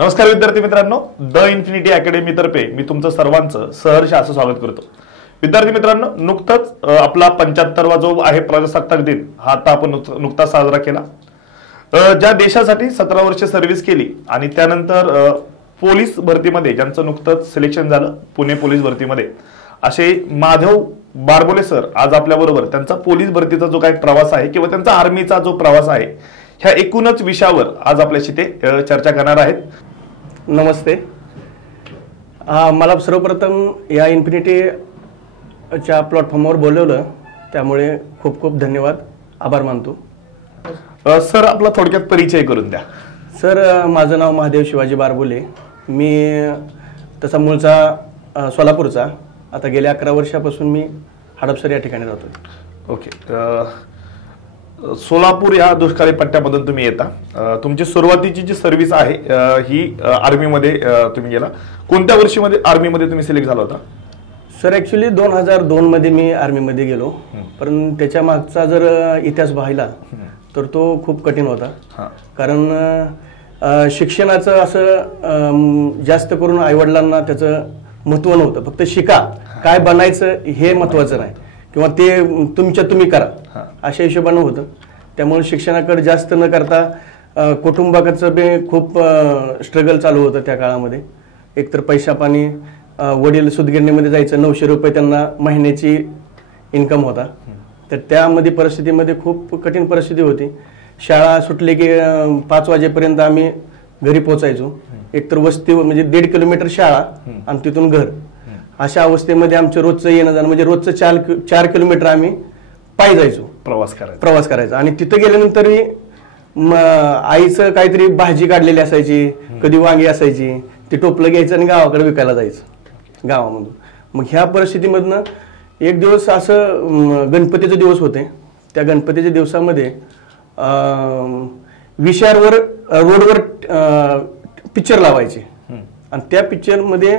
नमस्कार विद्यार्थी मित्रांनो, द इन्फिनिटी अकॅडमी तर्फे मी तुमचं सर्वांचं सहर्ष असं स्वागत करतो। विद्यार्थी मित्रांनो, नुकताच आपला 75वा जो आहे प्रजासत्ताक दिन हा आता आपण नुकताच साजरा केला। ज्या देशासाठी 17 वर्ष सर्व्हिस केली आणि त्यानंतर पोलीस भरतीमध्ये ज्यांचं नुकतंच सिलेक्शन झालं पुणे पोलीस भरतीमध्ये, असे माधव बारबोले सर आज आपल्या बरोबर त्यांचा पोलीस भरतीचा जो काही प्रवास आहे किंवा त्यांचा आर्मीचा जो प्रवास आहे ह्या एकूणच विषयावर आज आपल्याशी ते चर्चा करणार आहेत। नमस्ते। मला सर्वप्रथम या इन्फिनिटीच्या प्लॅटफॉर्मवर बोलवलं त्यामुळे खूप खूप धन्यवाद, आभार मानतो। सर आपला थोडक्यात परिचय करून द्या। सर माझं नाव महादेव शिवाजी बारबोले, मी तसा मूळचा सोलापूरचा, आता गेल्या 11 वर्षापासून मी हडपसर या ठिकाणी राहतो। ओके, सोलापूर या दुष्काळी पट्ट्यामधून तुम्ही येता, तुमची सुरुवातीची जी सर्व्हिस आहे ही आर्मीमध्ये तुम्ही गेला। कोणत्या वर्षीमध्ये आर्मीमध्ये तुम्ही सिलेक्ट झाला होता? सर ॲक्च्युली 2002 मध्ये मी आर्मीमध्ये गेलो, पण त्याच्या मागचा जर इतिहास पाहिला तर तो खूप कठीण होता। कारण शिक्षणाचं असं जास्त करून आईवडिलांना त्याचं महत्त्व नव्हतं, फक्त शिका, काय बनायचं हे महत्त्वाचं नाही किंवा ते तुम्ही करा अशा हिशोबानं होतं। त्यामुळे शिक्षणाकडे जास्त न करता कुटुंबाकडचं बी खूप स्ट्रगल चालू होतं त्या काळामध्ये। एकतर पैसा पाणी, वडील सूतगिरणीमध्ये जायचं, 900 रुपये त्यांना महिन्याची इन्कम होता, तर त्यामध्ये परिस्थितीमध्ये खूप कठीण परिस्थिती होती। शाळा सुटली की 5 वाजेपर्यंत आम्ही घरी पोचायचो, एकतर वस्ती म्हणजे 1.5 किलोमीटर शाळा आणि तिथून घर, अशा अवस्थेमध्ये आमचं रोजचं येणं जाणं म्हणजे रोजचं 4 किलोमीटर आम्ही पायी जायचो, प्रवास करायचा। आणि तिथं गेल्यानंतरही आईचं काहीतरी भाजी काढलेली असायची, कधी वांगी असायची, ती टोपलं घ्यायचं आणि गावाकडे विकायला जायचं गावामधून। मग ह्या परिस्थितीमधनं एक दिवस असं गणपतीचे दिवस होते, त्या गणपतीच्या दिवसामध्ये विशारवर रोडवर पिक्चर लावायचे आणि त्या पिक्चरमध्ये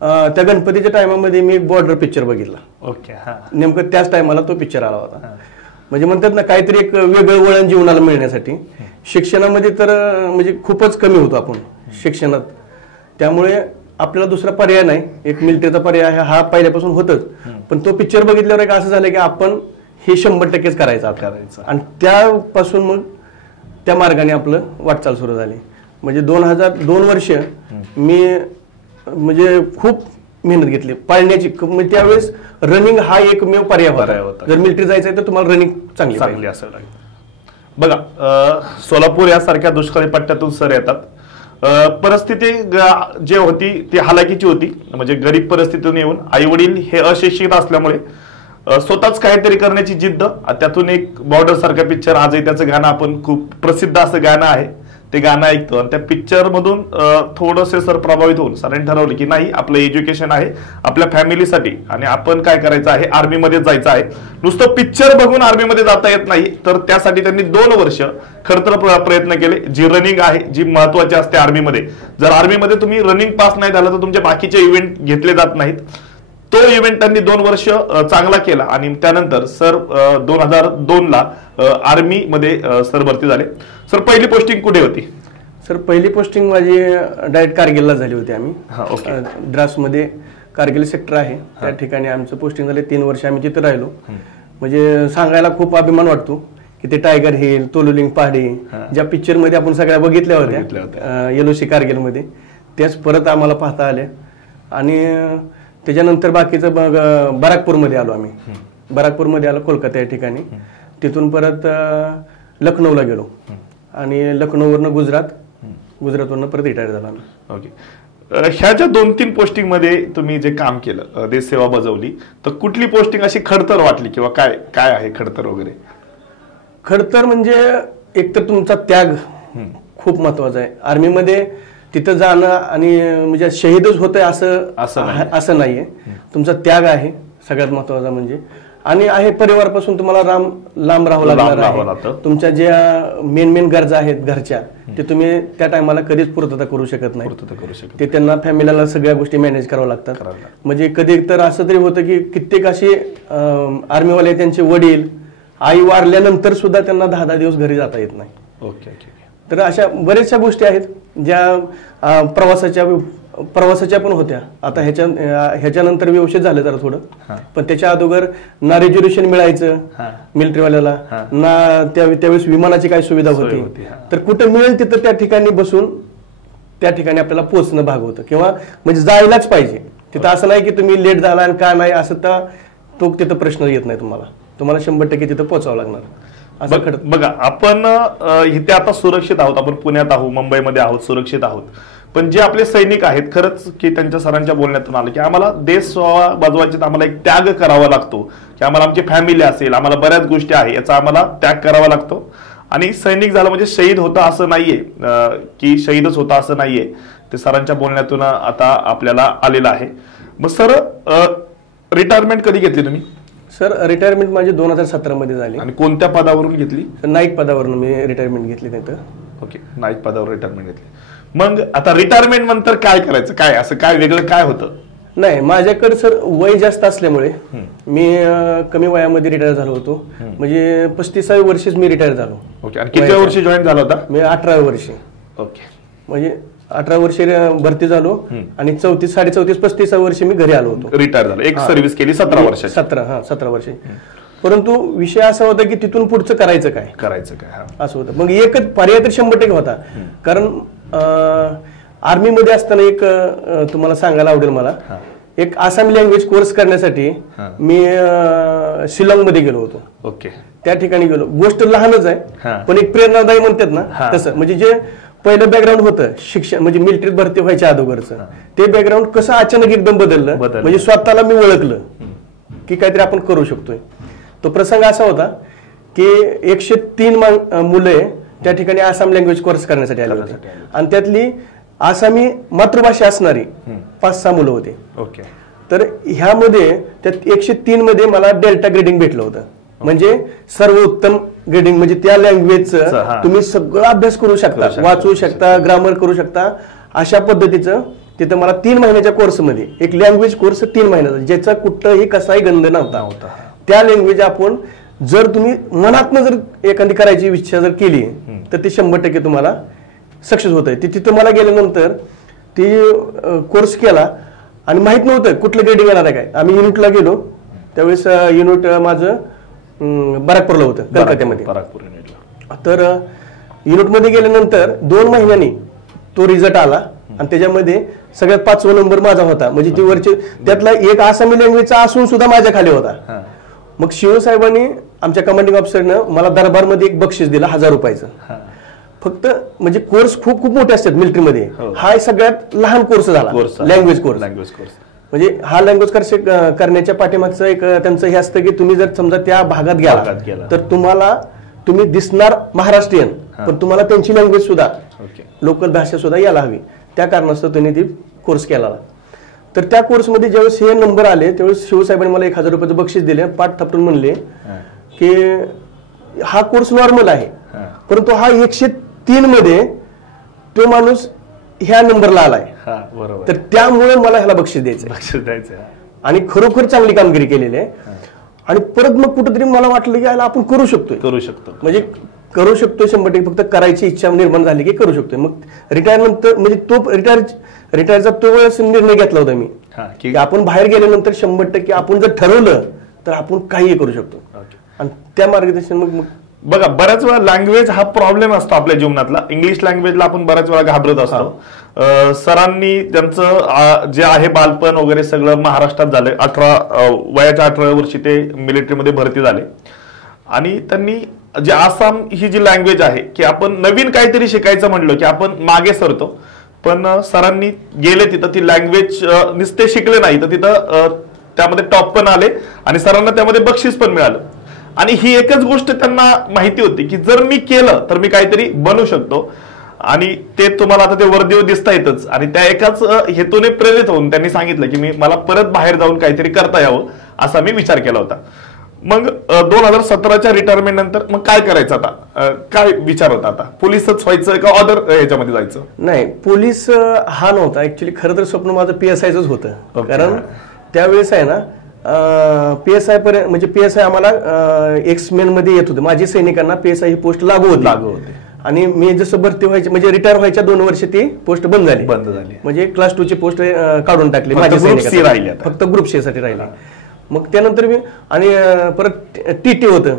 त्या गणपतीच्या टायमामध्ये मी एक बॉर्डर पिक्चर बघितला। ओके, नेमकं त्याच टायमाला तो पिक्चर आला होता। म्हणजे म्हणतात ना, काहीतरी एक वेगळं वळण जीवनाला मिळण्यासाठी। शिक्षणामध्ये तर म्हणजे खूपच कमी होतो आपण शिक्षणात, त्यामुळे आपल्याला दुसरा पर्याय नाही, एक मिलिटरीचा पर्याय हा पहिल्यापासून होतच, पण तो पिक्चर बघितल्यावर एक असं झालं की आपण हे 100% करायचं आणि त्यापासून मग त्या मार्गाने आपलं वाटचाल सुरू झाली। म्हणजे 2002 वर्ष मी म्हणजे खूप मेहनत घेतली पाळण्याची। त्यावेळेस रनिंग हा एकमेव पर्याय होता, जर मिलिटरी जायचं तर तुम्हाला रनिंग चांगली असायला लागेल। बघा, सोलापूर यासारख्या दुष्काळी पट्ट्यातून सर येतात, परिस्थिती जे होती ती हालाकीची होती, म्हणजे गरीब परिस्थितीतून येऊन आई वडील हे अशिक्षित असल्यामुळे स्वतःच काहीतरी करण्याची जिद्द, त्यातून एक बॉर्डर सारखा पिक्चर, आजही त्याचं गाणं आपण खूप प्रसिद्ध असं गाणं आहे, ते गाणं ऐकतो आणि त्या पिक्चर मधून थोडंसे सर प्रभावित होऊन सरांनी ठरवलं की नाही, आपलं एज्युकेशन आहे आपल्या फॅमिलीसाठी आणि आपण काय करायचं आहे, आर्मीमध्ये जायचं आहे। नुसतं पिक्चर बघून आर्मीमध्ये जाता येत नाही, तर त्यासाठी त्यांनी 2 वर्ष खरतर प्रयत्न केले। जी रनिंग आहे जी महत्वाची असते आर्मीमध्ये, जर आर्मीमध्ये तुम्ही रनिंग पास नाही झालं तर तुमचे बाकीचे इव्हेंट घेतले जात नाहीत। तो इव्हेंट त्यांनी 2 वर्ष चांगला केला आणि त्यानंतर सर 2002 ला आर्मी मध्ये सर भरती झाले। सर पहिली पोस्टिंग कुठे होती? सर पहिली पोस्टिंग माझी डायरेक्ट कारगिलला झाली होती। आम्ही द्रासमध्ये कारगिल सेक्टर आहे त्या ठिकाणी आमचं पोस्टिंग झाले। 3 वर्ष आम्ही तिथे राहिलो। म्हणजे सांगायला खूप अभिमान वाटतो की ते टायगर हिल, तोलुलिंग पहाडी ज्या पिक्चर मध्ये आपण सगळ्या बघितल्या होत्या LOC कारगिलमध्ये, त्याच परत आम्हाला पाहता आल्या। आणि त्याच्यानंतर बाकीचं बराकपूरमध्ये आलो आम्ही, बराकपूरमध्ये आलो कोलकाता या ठिकाणी, तिथून परत लखनौला गेलो आणि लखनौवरनं गुजरातवरनं परत रिटायर झालो आम्ही। ओके, ह्या ज्या 2-3 पोस्टिंग मध्ये तुम्ही जे काम केलं, देश सेवा बजावली, तर कुठली पोस्टिंग अशी खडतर वाटली किंवा काय आहे खडतर वगैरे? खडतर म्हणजे एकतर तुमचा त्याग खूप महत्वाचा आहे आर्मीमध्ये। तिथं जाणं आणि म्हणजे शहीदच होतंय असं नाहीये, तुमचा त्याग आहे सगळ्यात महत्वाचा म्हणजे, आणि आहे परिवारापासून तुम्हाला लांब राहावं लागणार। तुमच्या ज्या मेन गरजा आहेत घरच्या, ते तुम्ही त्या टायमाला कधीच पूर्तता करू शकत नाही, ते त्यांना फॅमिलीला सगळ्या गोष्टी मॅनेज करावं लागतात। म्हणजे कधी तर असं तरी होतं की कित्येक असे आर्मीवाले, त्यांचे वडील आई वारल्यानंतर सुद्धा त्यांना 10-10 दिवस घरी जाता येत नाही। ओके, तर अशा बऱ्याचशा गोष्टी आहेत ज्या प्रवासाच्या पण होत्या. आता ह्याच्यानंतर व्यवस्थित झालं जरा थोडं, पण त्याच्या अगोदर ना रिझर्वेशन मिळायचं मिलिटरीवाल्याला, ना त्यावेळेस विमानाची काय सुविधा होती. तर कुठं मिळेल तिथं त्या ठिकाणी बसून त्या ठिकाणी आपल्याला पोहोचणं भाग होतं, किंवा म्हणजे जायलाच पाहिजे तिथं. असं नाही की तुम्ही लेट झाला आणि काय नाही असं, तर तो तिथं प्रश्न येत नाही तुम्हाला 100% तिथं पोहोचावं लागणार. बघा, आपण इथे आता सुरक्षित आहोत, आपण पुण्यात आहोत, मुंबईमध्ये आहोत, सुरक्षित आहोत. पण जे आपले सैनिक आहेत, खरंच की त्यांच्या सरांच्या बोलण्यातून आलं की आम्हाला देश वाजवायचे, आम्हाला एक त्याग करावा लागतो, की आम्हाला आमची फॅमिली असेल, आम्हाला बऱ्याच गोष्टी आहे, याचा आम्हाला त्याग करावा लागतो. आणि सैनिक झालं म्हणजे शहीद होता असं नाहीये, की शहीदच होता असं नाहीये. ते सरांच्या बोलण्यातून आता आपल्याला आलेलं आहे. मग सर, रिटायरमेंट कधी घेतली तुम्ही? सर, रिटायरमेंट माझी 2017 मध्ये झाली. आणि कोणत्या पदावरून घेतली? नाईक पदावरून मी रिटायरमेंट घेतली तिथं. ओके, नाईक पदावर रिटायरमेंट घेतली. मग आता रिटायरमेंट नंतर काय करायचं, काय असं काय वेगळं काय होतं? नाही, माझ्याकडे सर वय जास्त असल्यामुळे मी कमी वयामध्ये रिटायर झालो होतो. म्हणजे 35व्या वर्षीच मी रिटायर झालो. ओके, आणि किती वर्षी जॉईन झाला होता? मी 18व्या वर्षी. ओके, म्हणजे 18 वर्षी भरती झालो आणि 34, 34, 35व्या वर्षी मी घरी आलो होतो. रिटायर झालो, एक सर्व्हिस केली 17 वर्षाची. 17 वर्षी. परंतु विषय असा होता की तिथून पुढचं करायचं काय असं होतं. मग एकच पर्याय तर 100% होता. कारण आर्मीमध्ये असताना एक तुम्हाला सांगायला आवडेल मला, एक आसामी लँग्वेज कोर्स करण्यासाठी मी शिलाँग मध्ये गेलो होतो. ओके, त्या ठिकाणी गेलो. गोष्ट लहानच आहे पण एक प्रेरणादायी म्हणतात ना तसं. म्हणजे जे पहिलं बॅकग्राऊंड होतं शिक्षण, म्हणजे मिलिटरीत भरती व्हायच्या अगोदरचं, ते बॅकग्राऊंड कसं अचानक एकदम बदललं. म्हणजे स्वतःला मी ओळखलं की काहीतरी आपण करू शकतोय. तो प्रसंग असा होता की 103 मुलं त्या ठिकाणी आसाम लँग्वेज कोर्स करण्यासाठी आले होते, आणि त्यातली आसामी मातृभाषा असणारी 5-6 मुलं होते. ओके, तर ह्यामध्ये त्यात 103 मध्ये मला डेल्टा ग्रेडिंग भेटलं होतं. म्हणजे सर्वोत्तम ग्रेडिंग. म्हणजे त्या लँग्वेजचं तुम्ही सगळं अभ्यास करू शकता, वाचू शकता, ग्रामर करू शकता, अशा पद्धतीचं तिथं मला 3 महिन्याच्या कोर्समध्ये एक लँग्वेज कोर्स 3 महिन्याचा, ज्याचा कुठंही कसाही गंध नव्हता. त्या लँग्वेज आपण जर तुम्ही मनातनं जर एखादी करायची इच्छा जर केली तर ते 100% तुम्हाला सक्सेस होत आहे. तिथं मला गेल्यानंतर ती कोर्स केला आणि माहित नव्हतं कुठलं ग्रेडिंग येणार आहे काय. आम्ही युनिटला गेलो, त्यावेळेस युनिट माझं बराकपूरला होतं, कलकत्त्यामध्ये. तर युनिटमध्ये गेल्यानंतर 2 महिन्यांनी तो रिझल्ट आला आणि त्याच्यामध्ये सगळ्यात 5वा नंबर माझा होता. म्हणजे ती वरची त्यातला एक आसामी लँग्वेजचा असून सुद्धा माझ्या खाली होता. मग शिवसाहेबांनी आमच्या कमांडिंग ऑफिसरनं मला दरबारमध्ये एक बक्षीस दिलं 1000 रुपयाचं. फक्त म्हणजे कोर्स खूप खूप मोठे असतात मिलिटरीमध्ये, हा सगळ्यात लहान कोर्स झाला लँग्वेज कोर्स. म्हणजे हा लँग्वेज कोर्स करण्याच्या पाठीमागचं एक त्यांचं हे असतं की तुम्ही जर समजा त्या भागात गेला तर तुम्ही दिसणार महाराष्ट्रीयन, पण तुम्हाला त्यांची लँग्वेज सुद्धा, लोकल भाषा सुद्धा यायला हवी. त्या कारणास्तव त्यांनी ती कोर्स केला. तर त्या कोर्समध्ये ज्यावेळेस हे नंबर आले त्यावेळेस शिवसाहेबांनी मला 1000 रुपयाचं बक्षीस दिले. पाठ थापटून म्हणले की हा कोर्स नॉर्मल आहे, परंतु हा 103 मध्ये तो माणूस ह्या नंबरला आलाय, तर त्यामुळे मला ह्याला बक्षीस द्यायचं. आणि खरोखर चांगली कामगिरी केलेली आहे. आणि परत मग कुठेतरी मला वाटलं की याला आपण करू शकतो, म्हणजे करू शकतो 100%. फक्त करायची इच्छा निर्माण झाली की करू शकतोय. मग रिटायर नंतर म्हणजे तो रिटायरचा तो वेळेस निर्णय घेतला होता मी की आपण बाहेर गेल्यानंतर 100% आपण जर ठरवलं तर आपण काहीही करू शकतो. आणि त्या मार्गदर्शन मग बघा, बऱ्याच वेळा लँग्वेज हा प्रॉब्लेम असतो आपल्या जीवनातला. इंग्लिश लँग्वेजला आपण बऱ्याच वेळा घाबरत असतो. सरांनी त्यांचं जे आहे बालपण वगैरे सगळं महाराष्ट्रात झालंय. वयाच्या 18व्या वर्षी ते मिलिटरीमध्ये भरती झाले आणि त्यांनी जे आसाम ही जी लँग्वेज आहे की आपण नवीन काहीतरी शिकायचं म्हणलं की आपण मागे सरतो. पण सरांनी गेले तिथं, ती लँग्वेज नुसते शिकले नाही तर तिथं त्यामध्ये टॉप पण आले आणि सरांना त्यामध्ये बक्षीस पण मिळालं. आणि ही एकच गोष्ट त्यांना माहिती होती की जर मी केलं तर मी काहीतरी बनू शकतो. आणि ते तुम्हाला आता ते वर्दीवर दिसता येतच. आणि त्या एकाच हेतूने प्रेरित होऊन त्यांनी सांगितलं की मला परत बाहेर जाऊन काहीतरी करता यावं असा मी विचार केला होता. मग 2017च्या रिटायरमेंट नंतर मग काय करायचं आता, काय विचार होता? आता पोलीसच व्हायचं का अदर याच्यामध्ये जायचं? नाही, पोलीस हा नव्हता ऍक्च्युली. खरं तर स्वप्न माझं PSIचंच होतं. कारण त्यावेळेस आहे ना PSI पर्यंत, म्हणजे PSI आम्हाला एक्समेन मध्ये येत होते. माझी सैनिकांना PSI ही पोस्ट लागू होती. आणि मी जसं भरती व्हायची म्हणजे रिटायर व्हायच्या 2 वर्ष ती पोस्ट बंद झाली म्हणजे क्लास 2 ची पोस्ट काढून टाकली माझ्या फक्त ग्रुप सी साठी राहिली. मग त्यानंतर मी आणि परत टीटी होतं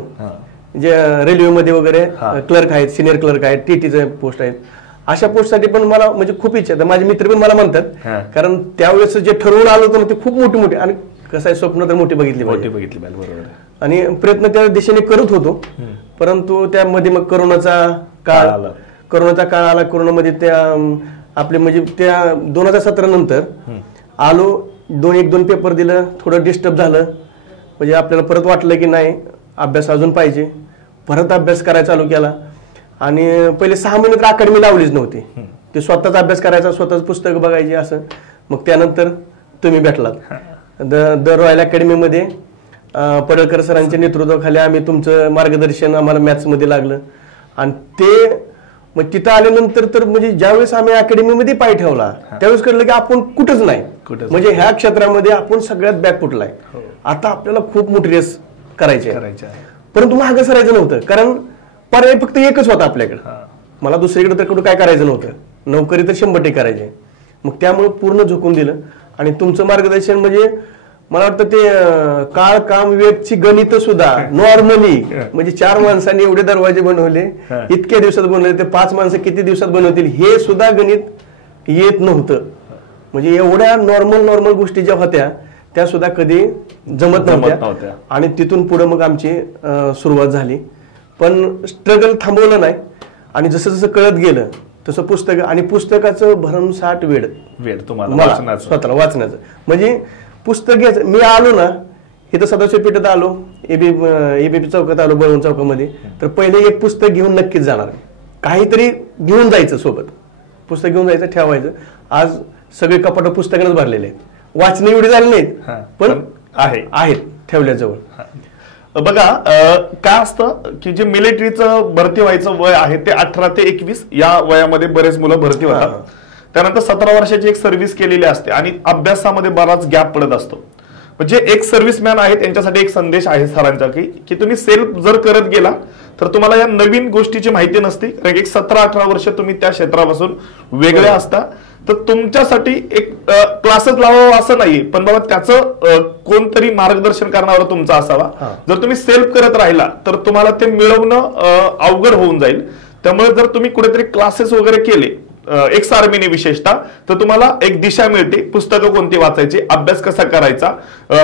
जे रेल्वेमध्ये वगैरे क्लर्क आहेत, सिनियर क्लर्क आहेत, टीटीचे पोस्ट आहेत. अशा पोस्टसाठी पण मला म्हणजे खूप इच्छा आहे. माझे मित्र पण मला म्हणतात कारण त्यावेळेस जे ठरवून आलो होतं ते खूप मोठी मोठी आणि कसं आहे स्वप्न तर मोठी बघितली बरोबर आणि प्रयत्न त्या दिशेने करत होतो. परंतु त्यामध्ये मग कोरोनाचा काळ आला. कोरोनामध्ये त्या आपले म्हणजे त्या 2017 नंतर आलो, 1-2 पेपर दिलं, थोडं डिस्टर्ब झालं. म्हणजे आपल्याला परत वाटलं की नाही अभ्यास अजून पाहिजे, परत अभ्यास करायला चालू केला. आणि पहिले 6 महिने तर अकॅडमी लावलीच नव्हती. ते स्वतःच अभ्यास करायचा, स्वतःच पुस्तक बघायची असं. मग त्यानंतर तुम्ही भेटलात द रॉयल अकॅडमीमध्ये. पडळकर सरांच्या नेतृत्वाखाली आम्ही तुमचं मार्गदर्शन आम्हाला मॅथ्समध्ये लागलं. आणि ते मग तिथं आल्यानंतर तर म्हणजे ज्यावेळेस आम्ही अकॅडमीमध्ये पाय ठेवला त्यावेळेस कळलं की आपण कुठंच नाही, म्हणजे ह्या क्षेत्रामध्ये आपण सगळ्यात बॅक फुटलाय. आता आपल्याला खूप मोठी रेस करायची आहे. परंतु मागं सरायचं नव्हतं कारण पर्याय फक्त एकच होता आपल्याकडे. मला दुसरीकडे तर कुठं काय करायचं नव्हतं, नोकरी तर 100% करायची. मग त्यामुळे पूर्ण झोकून दिलं. आणि तुमचं मार्गदर्शन म्हणजे मला वाटतं ते काळ काम वेगची गणित सुद्धा नॉर्मली म्हणजे 4 माणसांनी एवढे दरवाजे बनवले, इतक्या दिवसात बनवले, ते 5 माणसं किती दिवसात बनवतील हे सुद्धा गणित येत नव्हतं. म्हणजे एवढ्या नॉर्मल गोष्टी ज्या होत्या त्या सुद्धा कधी जमत नव्हत्या. आणि तिथून पुढे मग आमची सुरुवात झाली. पण स्ट्रगल थांबवलं नाही. आणि जसं जसं कळत गेलं तसं पुस्तक आणि पुस्तकाचं भरमसाठ वेळ तुम्हाला स्वतःला वाचण्याचं. म्हणजे पुस्तक घ्यायचं. मी आलो ना इथं सदाशिव पेठेत आलो, एबीपी चौकात आलो, बळवंत चौकामध्ये, तर पहिले एक पुस्तक घेऊन नक्कीच जाणार, काहीतरी घेऊन जायचं सोबत. पुस्तक घेऊन जायचं, ठेवायचं. आज सगळे कपाट पुस्तकानेच भरलेले आहेत. वाचणे एवढी झाली नाहीत पण आहेत ठेवल्याजवळ. बघा काय असतं की जे मिलिटरीचं भरती व्हायचं वय आहे ते 18 ते 21 या वयामध्ये बरेच मुलं भरती होतात. त्यानंतर 17 वर्षाची एक सर्व्हिस केलेली असते आणि अभ्यासामध्ये बराच गॅप पडत असतो. म्हणजे एक सर्व्हिसमॅन आहे त्यांच्यासाठी एक संदेश आहे सरांचा की तुम्ही सेल्फ जर करत गेला तर तुम्हाला या नवीन गोष्टीची माहिती नसते. कारण एक 17-18 वर्ष तुम्ही त्या क्षेत्रापासून वेगळे असता. तर तुमच्यासाठी एक क्लासेस लावावं असं नाही, पण बाबा त्याचं कोणतरी मार्गदर्शन करणारा तुमचा असावा. जर तुम्ही सेल्फ करत राहिला तर तुम्हाला ते मिळवणं अवघड होऊन जाईल. त्यामुळे जर तुम्ही कुठेतरी क्लासेस वगैरे केले एक्स आर्मीने विशेषतः तर तुम्हाला एक दिशा मिळते, पुस्तकं कोणती वाचायची, अभ्यास कसा करायचा.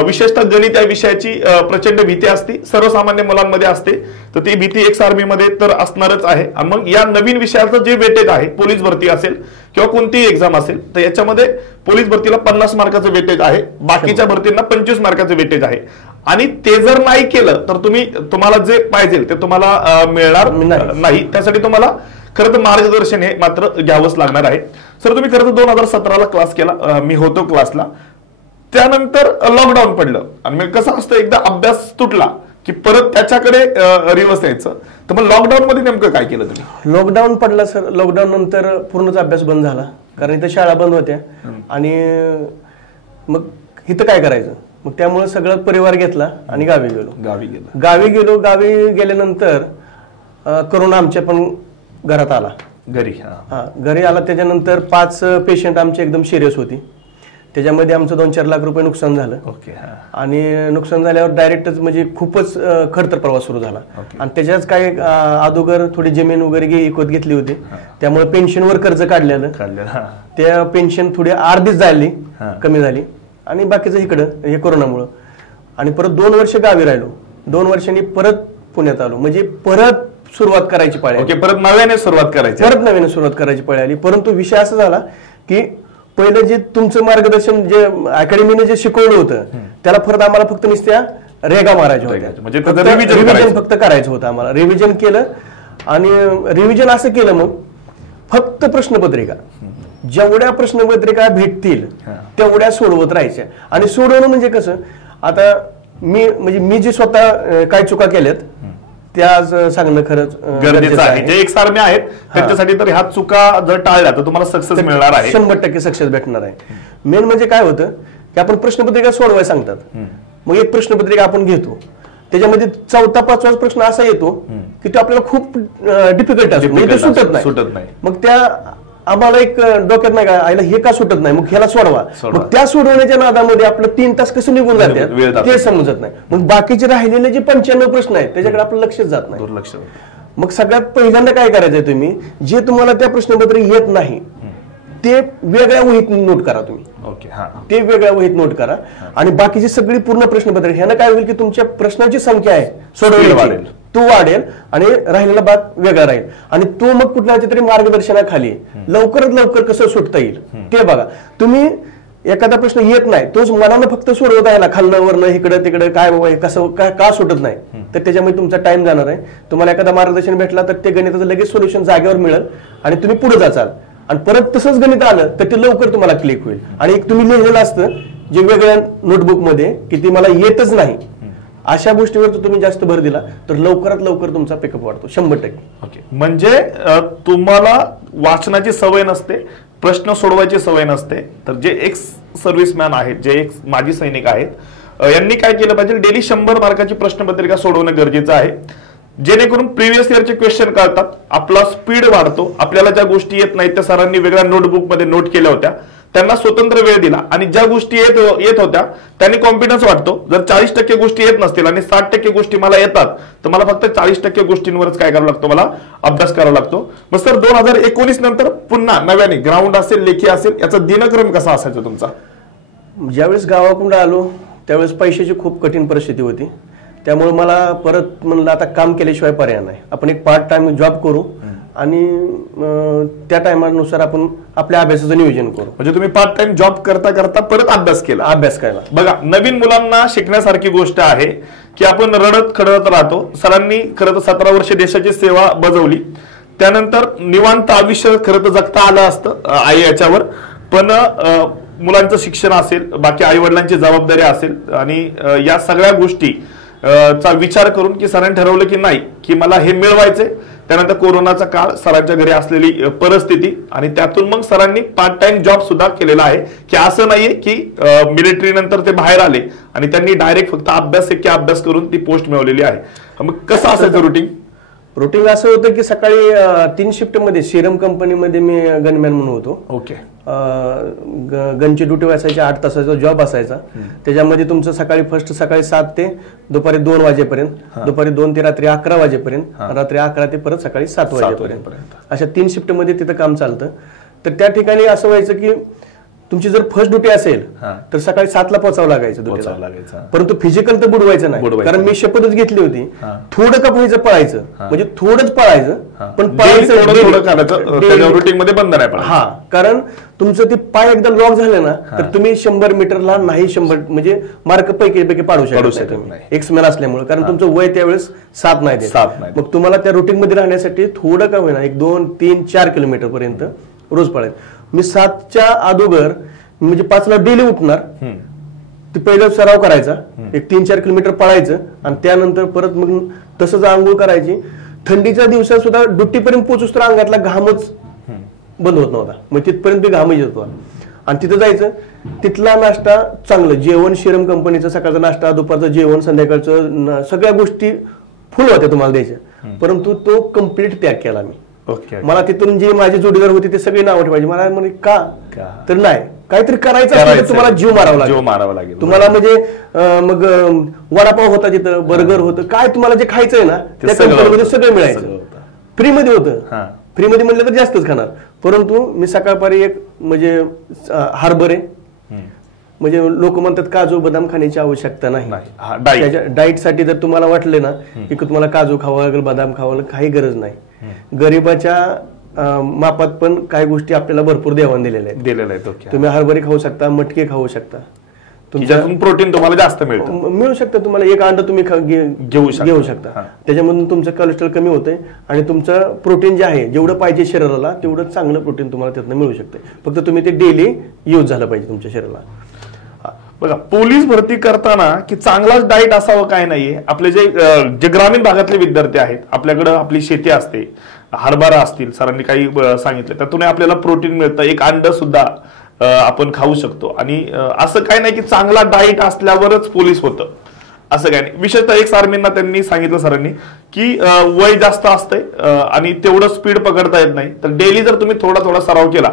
विशेषतः गणित या विषयाची प्रचंड भीती असते, सर्वसामान्य मुलांमध्ये असते. तर ती भीती एक्स आर्मीमध्ये तर असणारच आहे. आणि मग या नवीन विषयाचं जे वेटेज आहे, पोलीस भरती असेल किंवा कोणतीही एक्झाम असेल तर याच्यामध्ये पोलीस भरतीला 50 मार्काचं वेटेज आहे, बाकीच्या भरतींना 25 मार्काचं वेटेज आहे. आणि ते जर नाही केलं तर तुम्हाला जे पाहिजे ते तुम्हाला मिळणार नाही. त्यासाठी तुम्हाला खरं तर मार्गदर्शन हे मात्र घ्यावंच लागणार आहे. सर तुम्ही खरं तर 2017ला क्लास केला, मी होतो क्लासला. त्यानंतर लॉकडाऊन पडलं आणि मग कसं असतं एकदा अभ्यास तुटला की परत त्याच्याकडे रिवर्स यायचं. तर मग लॉकडाऊन मध्ये नेमकं काय केलं तुम्ही? लॉकडाऊन पडला सर. लॉकडाऊन नंतर पूर्णच अभ्यास बंद झाला कारण इथं शाळा बंद होत्या. आणि मग इथं काय करायचं, मग त्यामुळे सगळं परिवार घेतला आणि गावी गेलो. गावी गेल्यानंतर करोना आमच्या पण घरात आला, घरी आला. त्याच्यानंतर 5 पेशंट आमचे एकदम सिरियस होती. त्याच्यामध्ये आमचं 2-4 लाख रुपये नुकसान झालं. आणि नुकसान झाल्यावर डायरेक्टच म्हणजे खूपच खडतर प्रवास सुरू झाला. आणि त्याच्याच काय अगोदर थोडी जमीन वगैरे विकत घेतली होती, त्यामुळे पेन्शनवर कर्ज काढलेलं. त्या पेन्शन थोडी अर्धीच झाली, कमी झाली. आणि बाकीचं इकडं हे कोरोनामुळं. आणि परत 2 वर्ष गावी राहिलो. 2 वर्षांनी परत पुण्यात आलो. म्हणजे परत सुरुवात करायची पाळी, परत नव्याने सुरुवात करायची पाळी आली. परंतु विषय असा झाला की पहिलं जे तुमचं मार्गदर्शन जे अकॅडमीने जे शिकवलं होतं त्याला परत आम्हाला फक्त नुसत्या रेगा मारायच्या होत्या. म्हणजे रिव्हिजन फक्त करायचं होतं आम्हाला. रिव्हिजन केलं आणि रिव्हिजन असं केलं मग फक्त प्रश्नपत्रिका, जेवढ्या प्रश्नपत्रिका भेटतील तेवढ्या सोडवत राहायच्या. आणि सोडवणं म्हणजे कसं, आता मी जे स्वतः काय चुका केल्यात त्या सांगणं खरंच गरजेचं आहे. जे एक सारणे आहेत त्यांच्यासाठी तर ह्या चुका जर टाळल्या तर तुम्हाला सक्सेस मिळणार आहे, 100% सक्सेस भेटणार आहे. मेन म्हणजे काय होतं की आपण प्रश्नपत्रिका सोडवायला सांगतात, मग एक प्रश्नपत्रिका आपण घेतो त्याच्यामध्ये 4था 5वा प्रश्न असा येतो की तो आपल्याला खूप डिफिकल्ट असतो, म्हणजे ते सुटत नाही. मग त्या आम्हाला एक डोक्यात नाही का आईला हे का सुटत नाही, मग ह्याला सोडवा. मग त्या सोडवण्याच्या नादामध्ये आपलं 3 तास कसं निघून जातात ते समजत नाही. मग बाकीचे राहिलेले जे 95 प्रश्न आहेत त्याच्याकडे आपलं लक्षच जात नाही, दुर्लक्ष. मग सगळ्यात पहिल्यांदा काय करायचंय, तुम्ही जे तुम्हाला त्या प्रश्नपत्र येत नाही ते वेगळ्या वहीत नोट करा तुम्ही. ओके, ते वेगळ्या वहीत नोट करा. आणि बाकीची सगळी पूर्ण प्रश्नपत्र ह्यानं काय होईल की तुमच्या प्रश्नाची संख्या आहे सोडवण्याची तो वाढेल आणि राहिलेला भाग वेगळा राहील. आणि तो मग कुठल्याच्या तरी मार्गदर्शनाखाली लवकरात लवकर कसं सुटता येईल ते बघा. तुम्ही एखादा प्रश्न येत नाही तोच मनानं फक्त सोडवता येईल खालनं वरनं इकडं तिकडं काय बाबा कसं काय का सुटत नाही, तर त्याच्यामुळे तुमचा टाइम जाणार आहे. तुम्हाला एखादा मार्गदर्शन भेटला तर ते गणिताचं लगेच सोल्युशन जागेवर मिळेल आणि तुम्ही पुढे जाचाल. आणि परत तसंच गणित आलं तर ते लवकर तुम्हाला क्लिक होईल. आणि एक तुम्ही लिहिलेलं असतं जे वेगळ्या नोटबुकमध्ये की ती मला येतच नाही, अशा गोष्टीवर तुम्ही जास्त भर दिला तर लवकरात लवकर तुमचा पिकअप वाढतो 100%. ओके, म्हणजे तुम्हाला वाचनाची सवय नसते, प्रश्न सोडवायची सवय नसते, तर जे एक्स सर्व्हिसमॅन आहेत, जे एक्स माजी सैनिक आहेत, यांनी काय केलं पाहिजे, डेली 100 मार्काची प्रश्नपत्रिका सोडवणं गरजेचं आहे, जेणेकरून प्रिव्हियस इयरचे क्वेश्चन कळतात, आपला स्पीड वाढतो. आपल्याला ज्या गोष्टी येत नाहीत त्या सरांनी वेगळ्या नोटबुकमध्ये नोट केल्या होत्या, त्यांना स्वतंत्र वेळ दिला आणि ज्या गोष्टी येत होत्या त्यांनी कॉन्फिडन्स वाटतो. जर 40% गोष्टी येत नसतील आणि 60% गोष्टी मला येतात तर मला फक्त 40% गोष्टींवरच काय करावं लागतं, मला अभ्यास करावा लागतो. मग सर 2019 नंतर पुन्हा नव्याने ग्राउंड असेल, लेखी असेल, याचा दिनक्रम कसा असायचा तुमचा? ज्यावेळेस गावाकडून आलो त्यावेळेस पैशाची खूप कठीण परिस्थिती होती. त्यामुळे मला परत म्हणलं आता काम केल्याशिवाय पर्याय नाही, आपण एक पार्ट टाइम जॉब करू आणि त्या टायमानुसार आपण आपल्या अभ्यासाचं नियोजन करू. म्हणजे तुम्ही पार्ट टाइम जॉब करता करता परत अभ्यास केला? बघा, नवीन मुलांना शिकण्यासारखी गोष्ट आहे की आपण रडत खडत राहतो. सरांनी खरं तर 17 वर्ष देशाची सेवा बजावली, त्यानंतर निवांत आयुष्य खरं तर जगता आलं असतं आई याच्यावर, पण मुलांचं शिक्षण असेल, बाकी आई वडिलांची जबाबदारी असेल आणि या सगळ्या गोष्टी चा विचार करून की सरांनी ठरवलं की नाही की मला हे मिळवायचंय. त्यानंतर कोरोनाचा काळ, सरांच्या घरी असलेली परिस्थिती आणि त्यातून मग सरांनी पार्ट टाइम जॉब सुद्धा केलेला आहे. की असं नाहीये की मिलिटरी नंतर ते बाहेर आले आणि त्यांनी डायरेक्ट फक्त अभ्यास करून ती पोस्ट मिळवलेली आहे. मग कसं असायचं रुटीन असं होतं की सकाळी 3 शिफ्टमध्ये सिरम कंपनीमध्ये मी गनमॅन म्हणून होतो. ओके, गनची ड्युटी असायची, 8 तासाचा जॉब असायचा. त्याच्यामध्ये तुमचं सकाळी 7 ते दुपारी 2 वाजेपर्यंत, दुपारी 2 ते रात्री 11 वाजेपर्यंत, रात्री 11 ते परत सकाळी 7 वाजेपर्यंत, अशा 3 शिफ्टमध्ये तिथं काम चालतं. तर त्या ठिकाणी असं व्हायचं की तुमची जर फर्स्ट ड्युटी असेल तर सकाळी 7ला पोहोचावं लागायचं, परंतु फिजिकल तर बुडवायचं नाही, कारण मी शपथच घेतली होती थोडं का व्हायचं पळायचं, म्हणजे थोडंच पळायचं पण पळायचं रुटीनमध्ये बंद नाही. हा, कारण तुमचं ते पाय एकदा लॉक झाले ना तर तुम्ही 100 मीटरला नाही 100 म्हणजे मार्क पैकी पाडू शकता एक्समॅन असल्यामुळे, कारण तुमचं वय त्यावेळेस 7 नाही देत. मग तुम्हाला त्या रुटीन मध्ये राहण्यासाठी थोडं का होईना 1, 2, 3, 4 किलोमीटर पर्यंत रोज पळायचं. मी 7च्या अगोदर म्हणजे 5ला डेली उठणार, ते पहिला सराव करायचा, एक 3-4 किलोमीटर पळायचं आणि त्यानंतर परत मग तसंच आंघोळ करायची. थंडीच्या दिवसात सुद्धा ड्युटीपर्यंत पोहोचूस तर अंगातला घामच बंद होत नव्हता, मग तिथपर्यंत बी घामच येत होता. आणि तिथं जायचं, तिथला नाश्ता चांगलं जेवण, सिरम कंपनीचा सकाळचा नाश्ता, दुपारचं जेवण, संध्याकाळचं, सगळ्या गोष्टी फुल होत्या तुम्हाला द्यायच्या, परंतु तो कम्प्लीट त्याग केला मी. मला तिथून जे माझे जोडीदार होते ते सगळे नाव ठेवायचे. मला म्हणजे का तर नाही, काहीतरी करायचं तुम्हाला जीव मारावा लागेल तुम्हाला. म्हणजे मग वडापाव होता तिथं, बर्गर होतं, काय तुम्हाला जे खायचंय ना त्या कंपनीमध्ये सगळं मिळायचं, फ्रीमध्ये होतं. फ्रीमध्ये म्हणलं तर जास्तच खाणार, परंतु मी सकाळपारी एक म्हणजे हरभरे, म्हणजे लोक म्हणतात काजू बदाम खाण्याची आवश्यकता नाही, डाईट साठी जर तुम्हाला वाटले ना की तुम्हाला काजू खावा लागेल, बदाम खावा लागेल, काही गरज नाही. गरिबाच्या मापात पण काही गोष्टी आपल्याला भरपूर देवाण दिलेल्या आहेत. तुम्ही हरभरे खाऊ शकता, मटके खाऊ शकता, तुमच्यातून प्रोटीन तुम्हाला जास्त मिळू शकतं. तुम्हाला एक अंड तुम्ही घेऊ शकता, त्याच्यामधून तुमचं कोलेस्ट्रॉल कमी होतंय आणि तुमचं प्रोटीन जे आहे जेवढं पाहिजे शरीराला तेवढं चांगलं प्रोटीन तुम्हाला त्यातनं मिळू शकतं. फक्त तुम्ही ते डेली यूज झालं पाहिजे तुमच्या शरीराला. बघा, पोलीस भरती करताना की चांगलाच डाएट असावं काय नाहीये. आपले जे ग्रामीण भागातले विद्यार्थी आहेत, आपल्याकडे आपली शेती असते, हरभरा असतील, सरांनी काही सांगितलं, त्यातून आपल्याला प्रोटीन मिळतं, एक अंड सुद्धा आपण खाऊ शकतो. आणि असं काय नाही की चांगला डाएट असल्यावरच पोलीस होतं. असं काय नाही. विशेषतः एक्स आर्मींना त्यांनी सांगितलं सरांनी की वय जास्त असतंय आणि तेवढं स्पीड पकडता येत नाही, तर डेली जर तुम्ही थोडा थोडा सराव केला,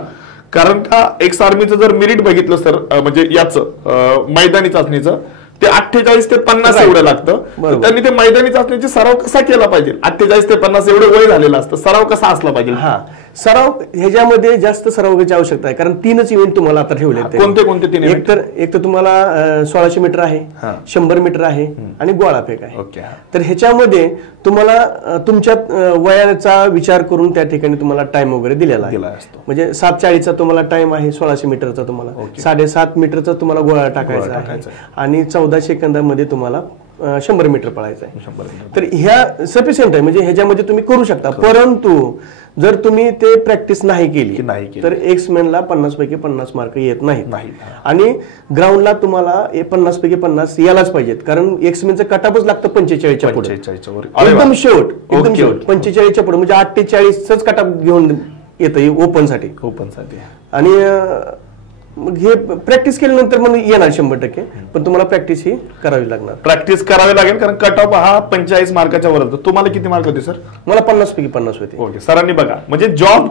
कारण का एक्स आर्मीचं जर मेरिट बघितलं सर, म्हणजे याचं मैदानी चाचणीचं, ते 48 ते 50 एवढं लागतं. त्यांनी ते मैदानी चाचणीचा सराव कसा केला पाहिजे? 48 ते 50 एवढं वय झालेलं असतं, सराव कसा असला पाहिजे? हा, सराव ह्याच्यामध्ये जास्त सरावाची आवश्यकता आहे, कारण 3च इव्हेंट तुम्हाला आता ठेवले. कोणते कोणते 3? एक तर तुम्हाला 1600 मीटर आहे, 100 मीटर आहे आणि गोळाफेक आहे. तर ह्याच्यामध्ये तुम्हाला तुमच्या वयाचा विचार करून त्या ठिकाणी तुम्हाला टाइम वगैरे दिलेला आहे. म्हणजे 7:40चा तुम्हाला टाइम आहे, 1600 मीटरचा तुम्हाला 7.5 मीटरचा तुम्हाला गोळा टाकायचा आहे आणि 14 सेकंदामध्ये तुम्हाला 100 मीटर पळायचं आहे. तर ह्या सफिशियंट आहे, म्हणजे ह्याच्यामध्ये तुम्ही करू शकता. परंतु जर तुम्ही ते प्रॅक्टिस नाही केली तर एक्समॅनला 50 पैकी 50 मार्क येत नाहीत. आणि ग्राउंडला तुम्हाला 50 पैकी 50 यायलाच पाहिजेत, कारण एक्समॅनचं कटापच लागतं 45च्या पुढे, एकदम शेवट 45च्या पुढे, म्हणजे 48च कटाप घेऊन येतं ओपन साठी. आणि मग हे प्रॅक्टिस केल्यानंतर मग येणार 100%, पण तुम्हाला प्रॅक्टिस ही करावी लागणार. प्रॅक्टिस करावी लागेल, कारण कट ऑफ हा 45 मार्काच्या वर होतो. तुम्हाला किती मार्क होते सर? मला 50 पैकी 50 होते. ओके, सरांनी बघा, म्हणजे जॉब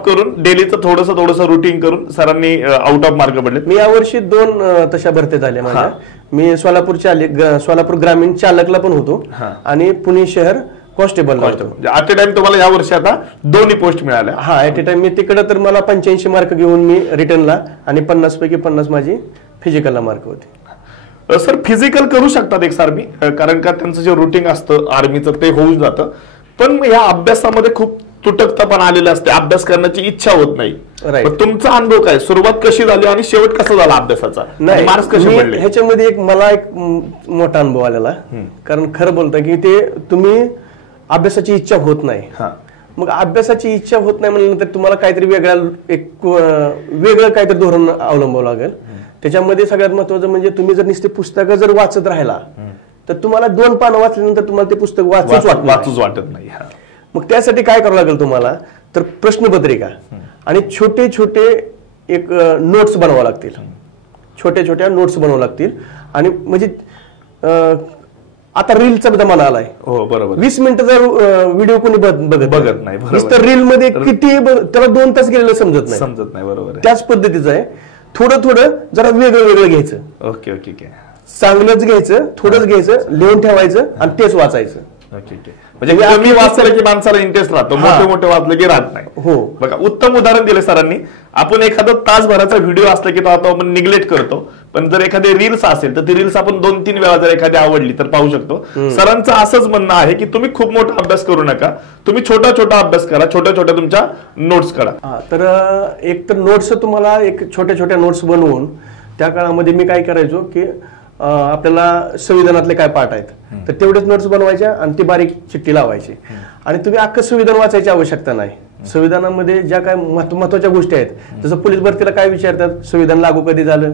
करून डेलीचं थोडंसं रुटीन करून सरांनी आउट ऑफ मार्क पडले. मी यावर्षी 2 तशा भरत्या झाल्या माझ्या. मी सोलापूर ग्रामीण चालकला पण होतो आणि पुणे शहर कॉन्स्टेबल. ऍट ए टाइम तुम्हाला या वर्षी आता 2 पोस्ट मिळाल्या? हा, ऍट ए टाइम. मी तिकडे तर मला 85 मार्क घेऊन मी रिटर्नला, आणि 50 पैकी 50 माझी फिजिकलला मार्क होते. सर, फिजिकल करू शकतात एक्स आर्मी, कारण का त्यांचं जे रुटीन असतं आर्मीचं ते होऊन जातं, पण या अभ्यासामध्ये खूप तुटकतापण आलेलं असते, अभ्यास करण्याची इच्छा होत नाही. तुमचा अनुभव काय? सुरुवात कशी झाली आणि शेवट कसा झाला अभ्यासाचा? मार्क्स कसे पडले? ह्याच्यामध्ये मला एक मोठा अनुभव आलेला, कारण खरं बोलता की ते तुम्ही अभ्यासाची इच्छा होत नाही. मग अभ्यासाची इच्छा होत नाही म्हणल्यानंतर तुम्हाला काहीतरी वेगळं काहीतरी धोरण अवलंबावं लागेल. त्याच्यामध्ये सगळ्यात महत्वाचं म्हणजे तुम्ही जर नुसते पुस्तकं जर वाचत राहिला तर तुम्हाला 2 पानं वाचल्यानंतर तुम्हाला ते पुस्तक वाचूच वाटत नाही. मग त्यासाठी काय करावं लागेल तुम्हाला? तर प्रश्नपत्रिका आणि छोटे छोटे एक नोट्स बनावं लागतील, छोट्या नोट्स बनावं लागतील. आणि म्हणजे आता रीलचा जमाना आलाय. हो, बरोबर. 20 मिनिटाचा व्हिडिओ कोणी बघत नाही. नुसतं रील मध्ये किती त्याला 2 तास गेलेलं समजत नाही. बरोबर. त्याच पद्धतीचं आहे. थोडं जरा वेगळं घ्यायचं. ओके. चांगलंच घ्यायचं, थोडंच घ्यायचं, लिहून ठेवायचं आणि तेच वाचायचं. म्हणजे कमी वाचलं की माणसाला इंटरेस्ट राहतो, मोठे वाचलं की राहत नाही. हो, बघा, उत्तम उदाहरण दिले सरांनी. आपण एखादा तासभराचा व्हिडिओ असला की तो आपण निग्लेक्ट करतो, पण जर एखादी रील्स असेल तर ती रील्स आपण 2-3 वेळा जर एखादी आवडली तर पाहू शकतो. सरांचं असंच म्हणणं आहे की तुम्ही खूप मोठा अभ्यास करू नका, तुम्ही छोटा अभ्यास करा, छोट्या तुमच्या नोट्स काढा. तर एक तर नोट्स तुम्हाला एक छोट्या नोट्स बनवून, त्या काळामध्ये मी काय करायचो की आपल्याला संविधानातले काय पाठ आहेत तर तेवढेच नोट्स बनवायच्या आणि ती बारीक चिठ्ठी लावायची. आणि तुम्ही अख्खं संविधान वाचायची आवश्यकता नाही. संविधानामध्ये ज्या काय महत्वाच्या गोष्टी आहेत, जसं पोलीस भरतीला काय विचारतात, संविधान लागू कधी झालं,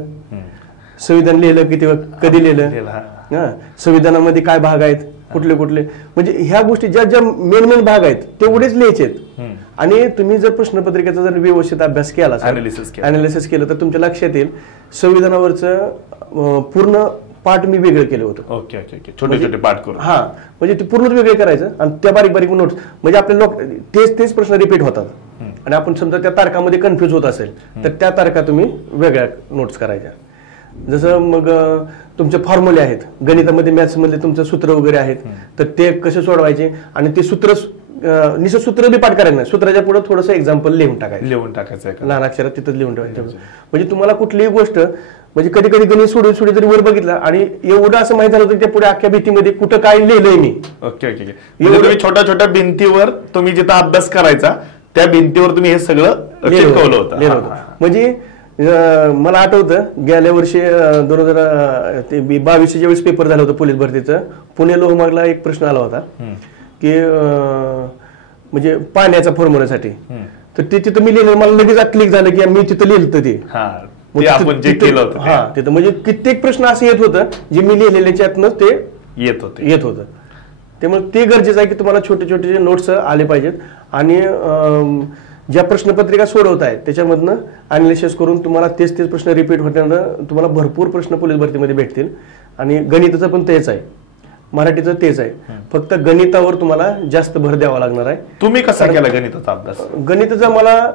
संविधान लिहिलं कधी लिहिलं, संविधानामध्ये काय भाग आहेत, कुठले म्हणजे ह्या गोष्टी ज्या मेन भाग आहेत तेवढेच लिहायचे. आणि तुम्ही जर प्रश्नपत्रिकेचा जर व्यवस्थित अभ्यास केला, अनालिसिस केलं, तर तुमच्या लक्षात येईल संविधानावरचं पूर्ण पाठ मी वेगळं केलं होतं. ओके. छोटे पाठ करून. हा, म्हणजे ते पूर्ण वेगळे करायचं आणि त्या बारीक नोट्स, म्हणजे आपले लोक तेच प्रश्न रिपीट होतात. आणि आपण समजा त्या तारखामध्ये कन्फ्युज होत असेल तर त्या तारखा तुम्ही वेगळ्या नोट्स करायच्या. जसं मग तुमचे फॉर्म्युले आहेत, गणितामध्ये मॅथ्समध्ये तुमचं सूत्र वगैरे आहेत, तर ते कसे सोडवायचे आणि ते सूत्र बी पाठ करायचं नाही, सूत्राच्या पुढे थोडंसं एक्झाम्पल लिहून टाकायचं लहान अक्षरात, तिथं लिहून ठेवायचं. म्हणजे तुम्हाला कुठलीही गोष्ट, म्हणजे कधी गणित सोडून जरी वर बघितलं आणि एवढं असं माहित झालं होतं त्या पुढे अख्ख्या भीतीमध्ये कुठं काय लिहिलंय मी. ओके. तुम्ही छोट्या भिंतीवर तुम्ही जिथं अभ्यास करायचा त्या भिंतीवर तुम्ही हे सगळं लिहिलं होतं. म्हणजे मला आठवतं गेल्या वर्षी 2022 ज्यावेळेस पेपर झालं होतं पोलीस भरतीचं, पुणे लोहमार्गला एक प्रश्न आला होता की म्हणजे पाण्याच्या फॉर्म्युल्यासाठी, तर ते तिथं मी लिहिलं, मला लगेच क्लिक झालं की मी तिथं लिहिलं ते तिथं. म्हणजे कित्येक प्रश्न असे येत होतं जे मी लिहिलेल्याच्यातनं ते येत होतं. त्यामुळे ते गरजेचं आहे की तुम्हाला छोटे नोट्स आले पाहिजेत. आणि ज्या प्रश्नपत्रिका सोडवत आहेत त्याच्यामधनं अनालिसिस करून तुम्हाला तेच प्रश्न रिपीट होण्यानं तुम्हाला भरपूर प्रश्न पोलीस भरतीमध्ये भेटतील. आणि गणिताचं पण तेच आहे, मराठीचं तेच आहे. फक्त गणितावर तुम्हाला जास्त भर द्यावा लागणार आहे. तुम्ही कसा केला गणिताचा अभ्यास? गणिताचा मला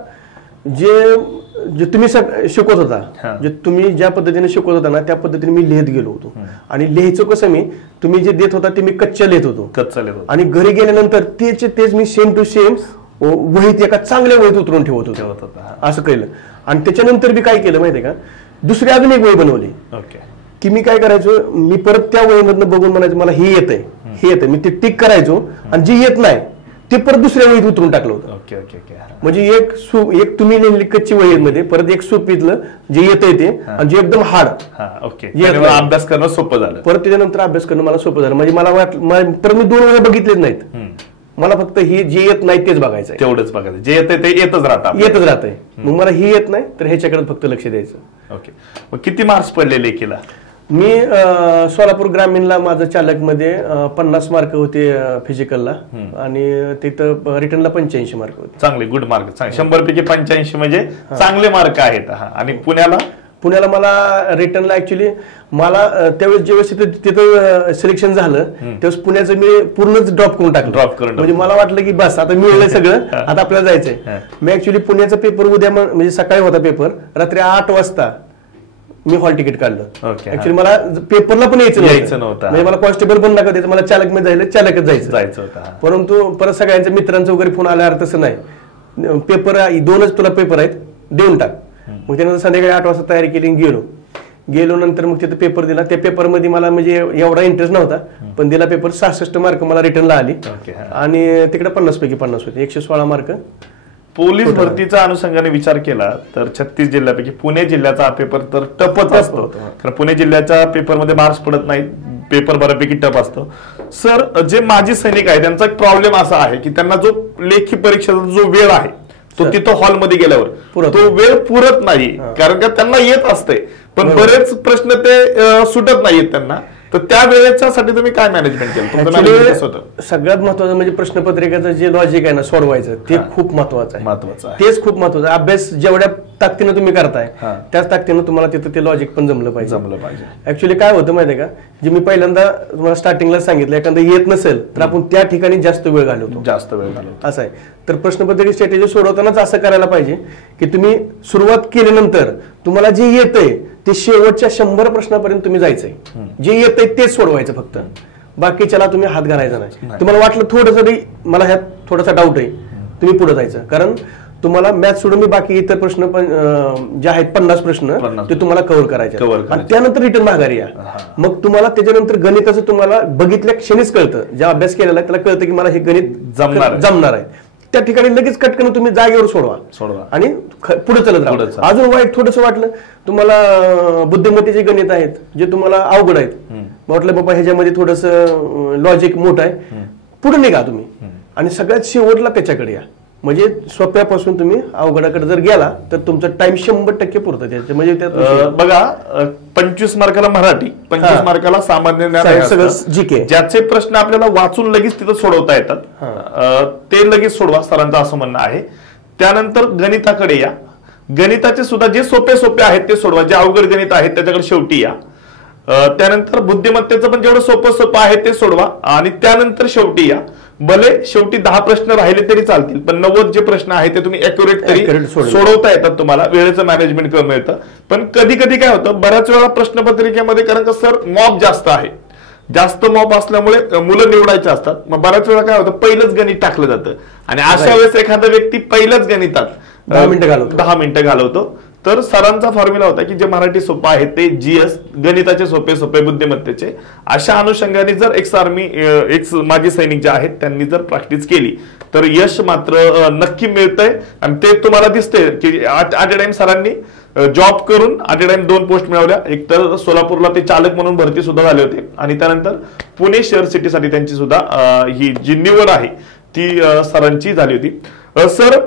जे तुम्ही शिकवत होता, जे तुम्ही ज्या पद्धतीने शिकवत होता ना त्या पद्धतीने मी लिहित गेलो होतो. आणि लिहायचं कसं मी तुम्ही जे देत होता ते मी कच्च्या लिहित होतो. आणि घरी गेल्यानंतर तेच मी सेम टू सेम वहीत एका चांगल्या वहीत उतरून ठेवत होतो. असं केलं. आणि त्याच्यानंतर मी काय केलं माहितीये का, दुसरी अजून एक वही बनवली की मी काय करायचो, मी परत त्या वहीमधनं बघून म्हणायचं मला हे येतंय, हे येतंय, मी ते टिक करायचो. आणि जे येत नाही ते परत दुसऱ्या वहीत उतरून टाकलं होतं. म्हणजे एक तुम्ही लिहिलेली कच्ची वहीमध्ये परत एक सोपीतलं जे येतंय ते, आणि जे एकदम हार्ड अभ्यास करणं सोपं झालं. परत त्याच्यानंतर अभ्यास करणं मला सोपं झालं. म्हणजे मला वाटलं परत मी 2 वह्या बघितलेच नाहीत. मला फक्त हे जे येत नाही तेच बघायचं, तेवढंच बघायचं. जे येतंय ते येतच राहतंय. मग मला हे येत नाही तर ह्याच्याकडे फक्त लक्ष द्यायचं. ओके. मग किती मार्क्स पडले लेखीला? मी सोलापूर ग्रामीणला माझं चालक मध्ये 50 मार्क होते फिजिकलला, आणि तिथं रिटर्नला 85 मार्क होते. चांगले, गुड मार्क. 100 पैकी 85 म्हणजे चांगले मार्क आहेत. आणि पुण्याला मला रिटर्नला ऍक्च्युली मला त्यावेळेस ज्यावेळेस तिथं सिलेक्शन झालं त्यावेळेस पुण्याचं मी पूर्णच ड्रॉप करून टाकलं. म्हणजे मला वाटलं की बस आता मिळलंय सगळं, आता आपल्याला जायचंय. मी ऍक्च्युली पुण्याचा पेपर उद्या म्हणजे सकाळी होता पेपर, रात्री 8 वाजता मी हॉल तिकीट काढलं. ऍक्च्युली मला पेपरला पण यायचं नव्हतं. म्हणजे मला कॉन्स्टेबल पण नका द्यायचं, मला चालक मध्ये चालकच जायचं होतं. परंतु परत सगळ्यांच्या मित्रांचं वगैरे फोन आल्यावर तसं नाही, पेपर 2च तुला पेपर आहेत देऊन टाक. मग त्यानंतर संध्याकाळी 8 वाजता तयारी केली, गेलो नंतर मग तिथं पेपर दिला. त्या पेपरमध्ये मला म्हणजे एवढा इंटरेस्ट नव्हता, पण दिला पेपर. 66 मार्क मला रिटर्नला आली. आणि तिकडे 50 पैकी 50 होते, 116 मार्क. पोलीस भरतीचा अनुषंगाने विचार केला तर 36 जिल्ह्यापैकी पुणे जिल्ह्याचा हा पेपर तर टफच असतो. कारण पुणे जिल्ह्याच्या पेपरमध्ये मार्क्स पडत नाहीत, पेपर बऱ्यापैकी टफ असतो. सर, जे माजी सैनिक आहे त्यांचा एक प्रॉब्लेम असा आहे की त्यांना जो लेखी परीक्षेचा जो वेळ आहे तो तिथं हॉलमध्ये गेल्यावर तो वेळ पुरत नाही, कारण का त्यांना येत असते पण बरेच प्रश्न ते सुटत नाहीत त्यांना. तर त्या वेळेच्यासाठी तुम्ही काय मॅनेजमेंट केलं? सगळ्यात महत्वाचं म्हणजे प्रश्नपत्रिकेचं जे लॉजिक आहे ना सोडवायचं, ते खूप महत्वाचं आहे. तेच खूप महत्वाचं. अभ्यास जेवढ्या ताकदीनं तुम्ही करताय त्याच ताकदीनं तुम्हाला तिथं ते लॉजिक पण जमलं पाहिजे. ऍक्च्युली काय होतं माहितीये का, जे मी पहिल्यांदा तुम्हाला स्टार्टिंगला सांगितलं, एखादं येत नसेल तर आपण त्या ठिकाणी जास्त वेळ घालवतो असं आहे. तर प्रश्नपत्रिका स्ट्रॅटेजी सोडवतानाच असं करायला पाहिजे की तुम्ही सुरुवात केल्यानंतर तुम्हाला जे येतंय ते शेवटच्या 100 प्रश्नापर्यंत तुम्ही जायचंय. जे येतंय तेच सोडवायचं फक्त, बाकीच्याला तुम्ही हात घालायचा नाही. तुम्हाला वाटलं थोडंसं तरी मला ह्यात थोडासा डाऊट आहे, तुम्ही पुढे जायचं. कारण तुम्हाला मॅथ सोडून मी बाकी इतर प्रश्न पण जे आहेत 50 प्रश्न ते तुम्हाला कव्हर करायचे, आणि त्यानंतर रिटर्न माघारी या. मग तुम्हाला त्याच्यानंतर गणिताचं तुम्हाला बघितल्या क्षणीच कळतं, ज्या अभ्यास केलेला आहे त्याला कळतं की मला हे गणित जमणार आहे. त्या ठिकाणी लगेच कटकन तुम्ही जागेवर सोडवा आणि पुढे चलत राहा. अजून वाईट थोडंसं वाटलं तुम्हाला, बुद्धिमत्तेचे गणित आहेत जे तुम्हाला अवघड आहेत, म्हटलं बाबा ह्याच्यामध्ये थोडंसं लॉजिक मोठं आहे, पुढे निघा तुम्ही आणि सगळ्यात शेवटला त्याच्याकडे या. म्हणजे सोप्यापासून तुम्ही अवघडाकडे जर गेला तर तुमचा टाइम 100% पुरतं त्याचं. म्हणजे बघा 25 मार्काला मराठी, 25 मार्काला सामान्य ज्ञान, सगळं जीके, ज्याचे प्रश्न आपल्याला वाचून लगेच तिथं सोडवता येतात ते लगेच सोडवा, सरांचं असं म्हणणं आहे. त्यानंतर गणिताकडे या. गणिताचे सुद्धा जे सोपे आहेत ते सोडवा, जे अवघड गणित आहेत त्याच्याकडे शेवटी या. त्यानंतर बुद्धिमत्तेचं पण जेवढं सोपं आहे ते सोडवा आणि त्यानंतर शेवटी या. भले शेवटी 10 प्रश्न राहिले तरी चालतील, पण 90 जे प्रश्न आहेत ते तुम्ही अॅक्युरेट तरी सोडवता येतात, तुम्हाला वेळेचं मॅनेजमेंट कमी येतं. पण कधी कधी काय होतं, बऱ्याच वेळा प्रश्नपत्रिकेमध्ये कारण का सर मॉब जास्त आहे, जास्त मॉब असल्यामुळे मुलं निवडायचे असतात. मग बऱ्याच वेळा काय होतं, पहिलंच गणित टाकलं जातं आणि अशा वेळेस एखादा व्यक्ती पहिल्याच गणितात 10 मिनिटं घालवतो. तर सरांचा फॉर्म्युला होता की जे मराठी सोपं आहे ते जीएस, गणिताचे सोपे बुद्धिमत्तेचे. अशा अनुषंगाने जर एक्स आर्मी माजी सैनिक जे आहेत त्यांनी जर प्रॅक्टिस केली तर यश मात्र नक्की मिळतंय. आणि ते तुम्हाला दिसतंय की ॲट अ टाइम सरांनी जॉब करून ॲट अ टाइम 2 पोस्ट मिळवल्या. एक तर सोलापूरला ते चालक म्हणून भरती सुद्धा झाले होते आणि त्यानंतर पुणे शहर सिटीसाठी त्यांची सुद्धा ही जी निवड आहे ती सरांची झाली होती. सर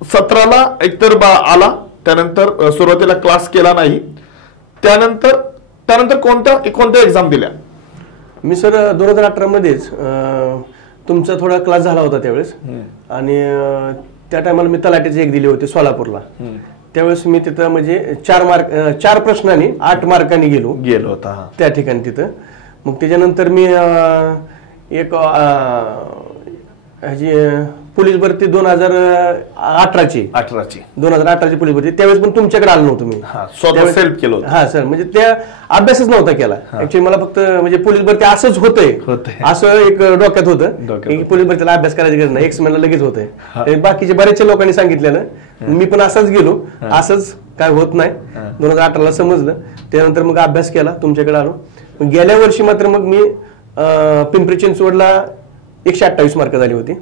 17ला एकतर आला, त्यानंतर सुरुवातीला क्लास केला नाही, त्यानंतर कोणत्या एक्झाम दिल्या? मी सर 2018 मध्येच तुमचा थोडा क्लास झाला होता त्यावेळेस, आणि त्या टायमाला मी तलाठीची एक दिली होती सोलापूरला. त्यावेळेस मी तिथं म्हणजे 4 प्रश्नांनी 8 मार्कांनी गेलो होता त्या ठिकाणी तिथं. मग त्याच्यानंतर मी एक ह्याची पोलीस भरती 2018ची 2018ची पोलीस भरती, त्यावेळेस पण तुमच्याकडे आलो नव्हतो मी, सेल्फ केलं होतं. हा सर, म्हणजे त्या अभ्यासच नव्हता केला ऍक्च्युली. मला फक्त म्हणजे पोलीस भरती असंच होतंय असं एक डोक्यात होतं की पोलीस भरतीला अभ्यास करायची गरज नाही, एक्स महिना लगेच होतंय. बाकीच्या बऱ्याचशा लोकांनी सांगितलेलं, मी पण असंच गेलो, असंच काय होत नाही. 2018ला समजलं, त्यानंतर मग अभ्यास केला, तुमच्याकडे आलो. गेल्या वर्षी मात्र मग मी पिंपरी चिंचवडला 128 मार्क झाली होती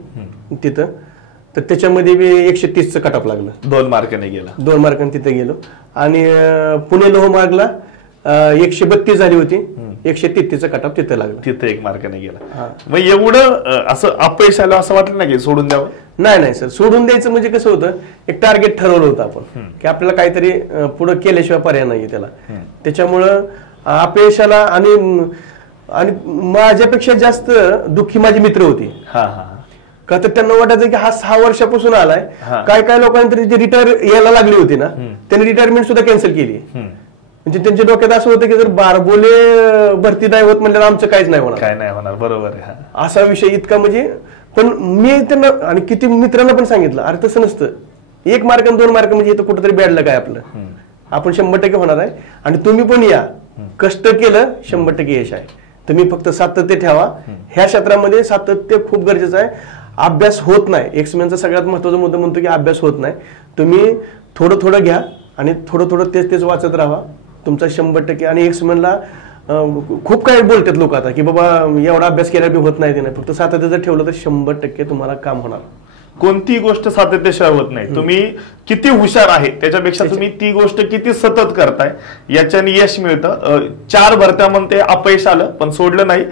तिथं, तर त्याच्यामध्ये मी 130चं कट ऑफ लागलं. 2 मार्काने गेला, 2 मार्काने तिथे गेलो. आणि पुणे लोहमार्गला 132 झाली होती, 133चं कट ऑफ तिथे लागलं, तिथे 1 मार्काने गेला. मग एवढं असं अपयश आलं असं वाटलं नाही की सोडून द्यावं? नाही सर, सोडून द्यायचं म्हणजे कसं होतं, एक टार्गेट ठरवलं होतं आपण की आपल्याला काहीतरी पुढे केल्याशिवाय पर्याय नाही त्याला. त्याच्यामुळं अपयशाला आणि माझ्यापेक्षा जास्त दुःखी माझी मित्र होती. का तर त्यांना वाटायचं की हा 6 वर्षापासून आलाय, काय लोकांनी तरी जे रिटायर यायला लागली होती ना, त्यांनी रिटायरमेंट सुद्धा कॅन्सल केली. म्हणजे त्यांच्या डोक्यात असं होतं की जर बारबोले भरती नाही होत म्हणजे आमचं काहीच नाही होणार. बरोबर आहे, असा विषय इतका. म्हणजे पण मी त्यांना आणि किती मित्रांना पण सांगितलं, अरे तसं नसतं, 1 मार्क आणि 2 मार्क म्हणजे इथं कुठंतरी बॅडलं काय आपलं, आपण 100% होणार आहे. आणि तुम्ही पण या, कष्ट केलं 100% यश आहे. तुम्ही फक्त सातत्य ठेवा. ह्या क्षेत्रामध्ये सातत्य खूप गरजेचं आहे. अभ्यास होत नाही, एक्समेनचा सगळ्यात महत्वाचा मुद्दा म्हणतो की अभ्यास होत नाही. तुम्ही थोडं घ्या आणि थोडं तेच वाचत राहा, तुमचा 100%. आणि एक्समेनला खूप काही बोलतात लोक आता की बाबा एवढा अभ्यास केला बी होत नाही, ते नाही. फक्त सातत्य जर ठेवलं तर 100% तुम्हाला काम होणार. कोणती गोष्ट सातत्याशिवाय होत नाही. तुम्ही किती हुशार आहे त्याच्यापेक्षा तुम्ही ती गोष्ट किती सतत करताय याच्याने यश मिळतं. 4 भरत्या म्हणते अपयश आलं पण सोडलं नाही.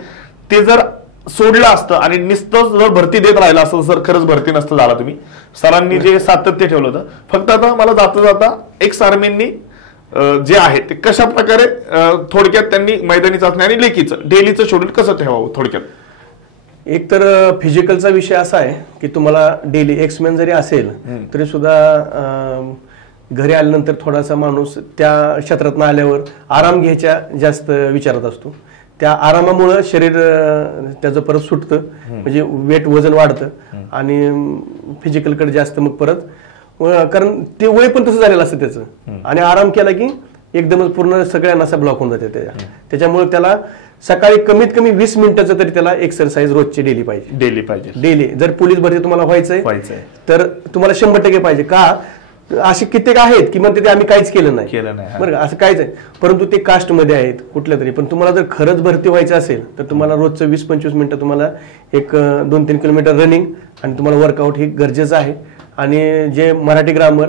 ते जर सोडलं असतं आणि नुसतं जर भरती देत राहिलं असतं, जर खरंच भरती नसतं झाला, तुम्ही सरांनी जे सातत्य ठेवलं होतं. फक्त आता मला जाता एक्स आर्मींनी जे आहे ते कशा प्रकारे थोडक्यात त्यांनी मैदानी चाचणी आणि लेखीचं डेलीचं शेड्यूल कसं ठेवावं थोडक्यात? एक तर फिजिकलचा विषय असा आहे की तुम्हाला डेली एक्समेन जरी असेल तरी सुद्धा घरी आल्यानंतर थोडासा माणूस त्या क्षेत्रात आल्यावर आराम घ्यायच्या जास्त विचारात असतो. त्या आरामामुळं शरीर त्याचं परत सुटतं, म्हणजे वजन वाढतं आणि फिजिकलकडे जास्त मग परत, कारण ते वय पण तसं झालेलं असतं त्याचं. आणि आराम केला की एकदमच पूर्ण सगळ्या नसा ब्लॉक होऊन जाते त्याच्यामुळे त्याला सकाळी कमीत कमी 20 मिनिटाचं तरी त्याला एक्सरसाइज रोजची डेली पाहिजे. डेली जर पोलीस भरती तुम्हाला व्हायचंय तर तुम्हाला 100% पाहिजे. का असे कित्येक आहेत की म्हणते ते आम्ही काहीच केलं नाही बरं का, असं काहीच आहे. परंतु ते कास्टमध्ये आहेत कुठल्या तरी. पण तुम्हाला जर खरंच भरती व्हायचं असेल तर तुम्हाला रोजचं 20-25 मिनिटं तुम्हाला एक 2-3 किलोमीटर रनिंग आणि तुम्हाला वर्कआउट हे गरजेचं आहे. आणि जे मराठी ग्रामर,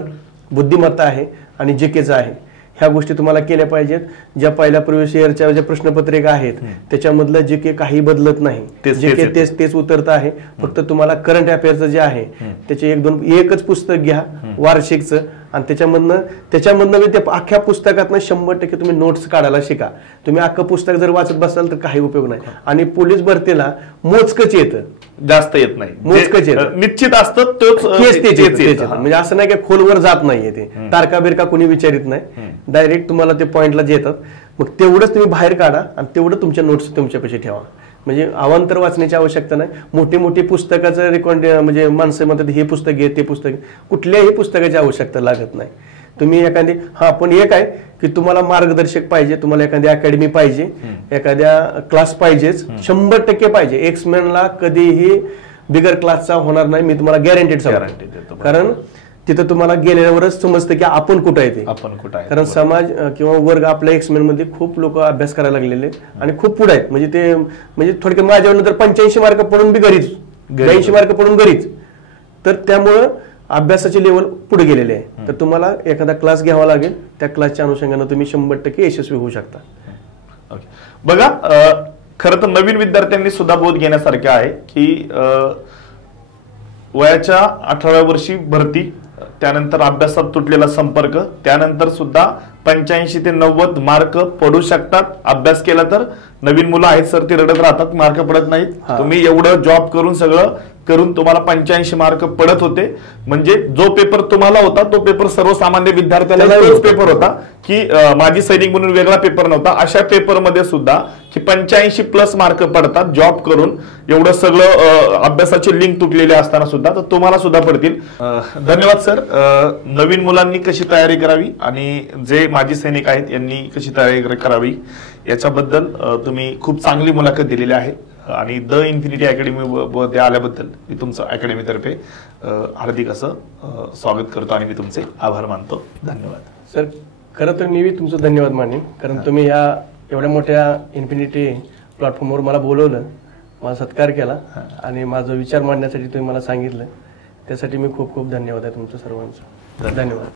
बुद्धिमत्ता आहे आणि जीकेचं आहे, ह्या गोष्टी तुम्हाला केल्या पाहिजेत. ज्या पहिल्या प्रिव्हियस इयरच्या ज्या प्रश्नपत्रिका आहेत त्याच्यामधलं जीके काही बदलत नाही, जीके तेच उतरत आहे. फक्त तुम्हाला करंट अफेअरचं जे आहे त्याचे एकच पुस्तक घ्या वार्षिकचं, आणि त्याच्यामधनं त्या अख्ख्या पुस्तकातनं 100% तुम्ही नोट्स काढायला शिका. तुम्ही अख्खं पुस्तक जर वाचत बसाल तर काही उपयोग नाही. आणि पोलीस भरतीला मोजकच येतं, जास्त येत नाही, मोजकच येतं, निश्चित असतं तोच. म्हणजे असं नाही की खोलवर जात नाहीये ते, तारका बिरका कोणी विचारित नाही, डायरेक्ट तुम्हाला ते पॉइंटला येतात. मग तेवढंच तुम्ही बाहेर काढा आणि तेवढं तुमच्या नोट्स तुमच्यापाशी ठेवा. म्हणजे अवांतर वाचण्याची आवश्यकता नाही. मोठी पुस्तकाचं रेकॉर्ड म्हणजे माणसं म्हणतात हे पुस्तक घे ते पुस्तक, कुठल्याही पुस्तकाची आवश्यकता लागत नाही. तुम्ही एखादी पण एक आहे की तुम्हाला मार्गदर्शक पाहिजे, तुम्हाला एखादी अकॅडमी पाहिजे, एखाद्या क्लास पाहिजेच, 100% पाहिजे. एक्समॅनला कधीही बिगर क्लासचा होणार नाही, मी तुम्हाला गॅरंटीड देतो. कारण तिथं तुम्हाला गेल्यावरच समजतं की आपण कुठं आहे ते. कारण समाज किंवा वर्ग आपल्या एक्समेन मध्ये खूप लोक अभ्यास करायला लागलेले आणि खूप पुढे आहेत. म्हणजे ते म्हणजे थोडक्यात माझ्यावर तर 85 मार्क पडून बी घरीच, 82 मार्क पडून घरीच. तर त्यामुळं अभ्यासाची लेवल पुढे गेलेली आहे. तर तुम्हाला एखादा क्लास घ्यावा लागेल, त्या क्लासच्या अनुषंगाने तुम्ही 100% यशस्वी होऊ शकता. बघा, खरं तर नवीन विद्यार्थ्यांनी सुद्धा बोध घेण्यासारखे आहे की वयाच्या 18व्या वर्षी भरती, त्यानंतर अभ्यासात तुटलेला संपर्क, त्यानंतर सुद्धा 85 ते 90 मार्क पडू शकतात. अभ्यास केला तर नवीन मुलं आहेत सर, ती रडत राहतात, मार्क पडत नाहीत. तुम्ही एवढं जॉब करून सगळं करून तुम्हाला 85 मार्क पडत होते. म्हणजे जो पेपर तुम्हाला होता तो पेपर सर्वसामान्य विद्यार्थ्याला तोच पेपर होता की माजी सैनिक म्हणून वेगळा पेपर नव्हता. अशा पेपरमध्ये सुद्धा की 85+ मार्क पडतात जॉब करून. एवढं सगळं अभ्यासाची लिंक तुटलेली असताना सुद्धा, तर तुम्हाला सुद्धा पडतील. धन्यवाद सर. नवीन मुलांनी कशी तयारी करावी आणि जे माजी सैनिक आहेत यांनी कशी तयारी करावी याच्याबद्दल तुम्ही खूप चांगली मुलाखत दिलेली आहे. आणि द इन्फिनिटी अकॅडमी आल्याबद्दल मी तुमचं अकॅडमीतर्फे हार्दिक असं स्वागत करतो आणि मी तुमचे आभार मानतो. धन्यवाद सर. खरं तर मी तुमचं धन्यवाद मानेन, कारण तुम्ही या एवढ्या मोठ्या इन्फिनिटी प्लॅटफॉर्मवर मला बोलवलं, मला सत्कार केला आणि माझा विचार मांडण्यासाठी तुम्ही मला सांगितलं, त्यासाठी मी खूप खूप धन्यवाद आहे तुमचं सर्वांचं. धन्यवाद.